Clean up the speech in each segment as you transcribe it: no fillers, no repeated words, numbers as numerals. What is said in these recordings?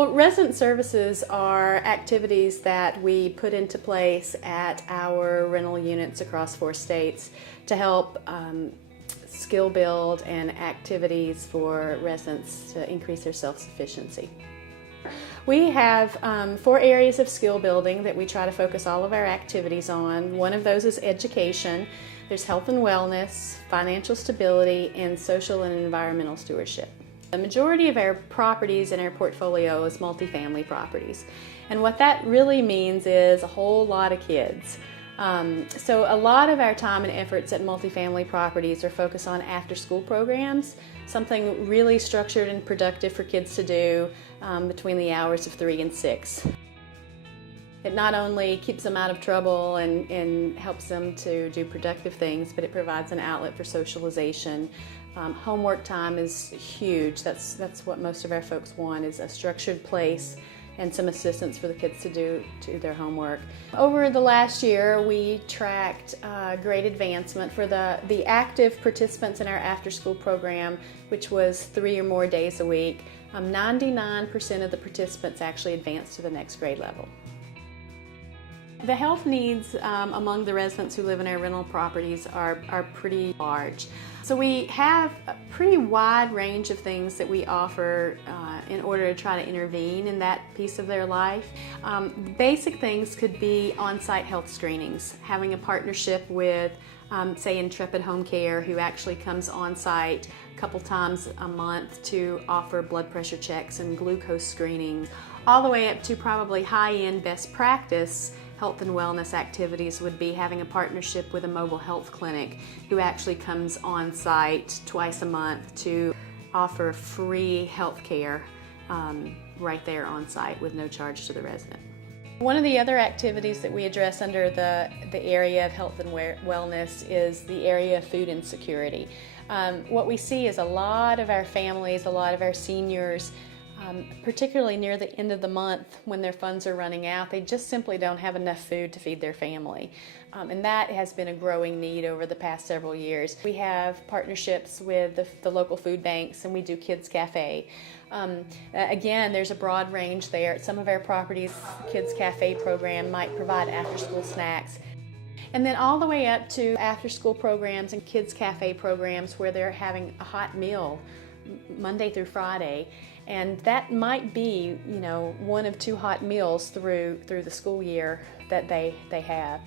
Well, resident services are activities that we put into place at our rental units across 4 states to help skill build and activities for residents to increase their self-sufficiency. We have 4 areas of skill building that we try to focus all of our activities on. One of those is education. There's health and wellness, financial stability, and social and environmental stewardship. The majority of our properties in our portfolio is multifamily properties. And what that really means is a whole lot of kids. So a lot of our time and efforts at multifamily properties are focused on after-school programs, something really structured and productive for kids to do between the hours of 3 and 6. It not only keeps them out of trouble and helps them to do productive things, but it provides an outlet for socialization. Homework time is huge. That's what most of our folks want, is a structured place and some assistance for the kids to do their homework. Over the last year, we tracked grade advancement for the active participants in our after-school program, which was 3 or more days a week. 99% of the participants actually advanced to the next grade level. The health needs among the residents who live in our rental properties are pretty large. So we have a pretty wide range of things that we offer in order to try to intervene in that piece of their life. Basic things could be on-site health screenings, having a partnership with say Intrepid Home Care, who actually comes on-site a couple times a month to offer blood pressure checks and glucose screening, all the way up to probably high-end best practice health and wellness activities would be having a partnership with a mobile health clinic who actually comes on site twice a month to offer free health care right there on site with no charge to the resident. One of the other activities that we address under the area of health and wellness is the area of food insecurity. What we see is a lot of our families, a lot of our seniors, particularly near the end of the month when their funds are running out, they just simply don't have enough food to feed their family. And that has been a growing need over the past several years. We have partnerships with the local food banks, and we do Kids Cafe. Again, there's a broad range there. At some of our properties, Kids Cafe program might provide after-school snacks. And then all the way up to after-school programs and Kids Cafe programs where they're having a hot meal Monday through Friday, and that might be, you know, 1 of 2 hot meals through the school year that they have.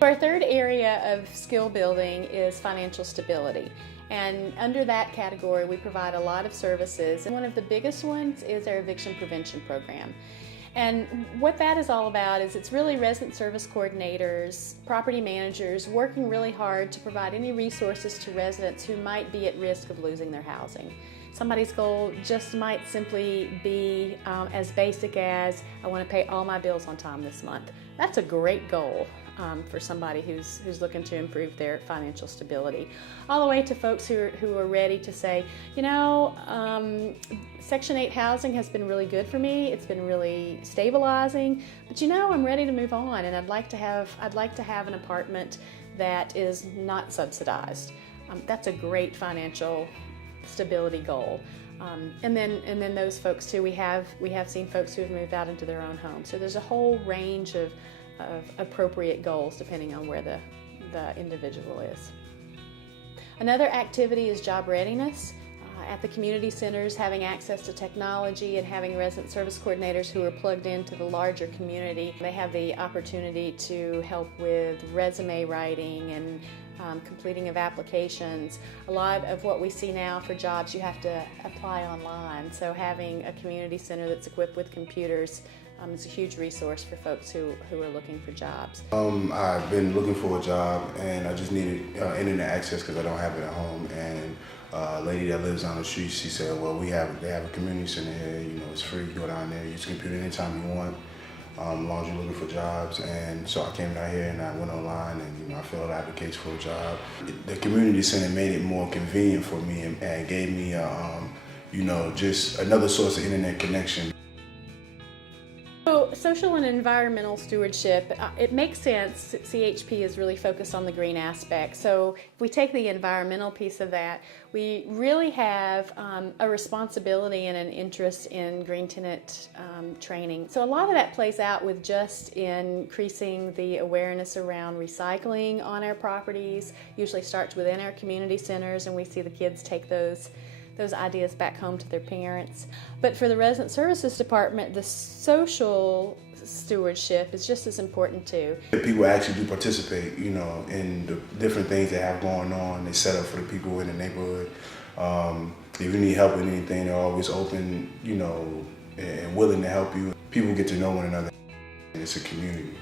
Our third area of skill building is financial stability, and under that category we provide a lot of services, and one of the biggest ones is our eviction prevention program. And what that is all about is it's really resident service coordinators, property managers working really hard to provide any resources to residents who might be at risk of losing their housing. Somebody's goal just might simply be as basic as, I want to pay all my bills on time this month. That's a great goal for somebody who's looking to improve their financial stability. All the way to folks who are ready to say, you know, Section 8 housing has been really good for me. It's been really stabilizing, but you know, I'm ready to move on, and I'd like to have an apartment that is not subsidized. That's a great financial stability goal. And then those folks too, we have seen folks who have moved out into their own home. So there's a whole range of appropriate goals depending on where the individual is. Another activity is job readiness. At the community centers, having access to technology and having resident service coordinators who are plugged into the larger community. They have the opportunity to help with resume writing and completing of applications. A lot of what we see now for jobs, you have to apply online. So having a community center that's equipped with computers is a huge resource for folks who are looking for jobs. I've been looking for a job, and I just needed internet access because I don't have it at home. And a lady that lives on the street, she said, well, they have a community center here, you know, it's free, you go down there, use the computer anytime you want, as long as you're looking for jobs. And so I came down here and I went online and, you know, I filled out applications for a job. The community center made it more convenient for me and gave me, you know, just another source of internet connection. So social and environmental stewardship, it makes sense. CHP is really focused on the green aspect. So if we take the environmental piece of that, we really have a responsibility and an interest in green tenant training. So a lot of that plays out with just increasing the awareness around recycling on our properties. Usually starts within our community centers, and we see the kids take those ideas back home to their parents. But for the Resident Services Department, the social stewardship is just as important too. People actually do participate, you know, in the different things they have going on. They set up for the people in the neighborhood. If you need help with anything, they're always open, you know, and willing to help you. People get to know one another. It's a community.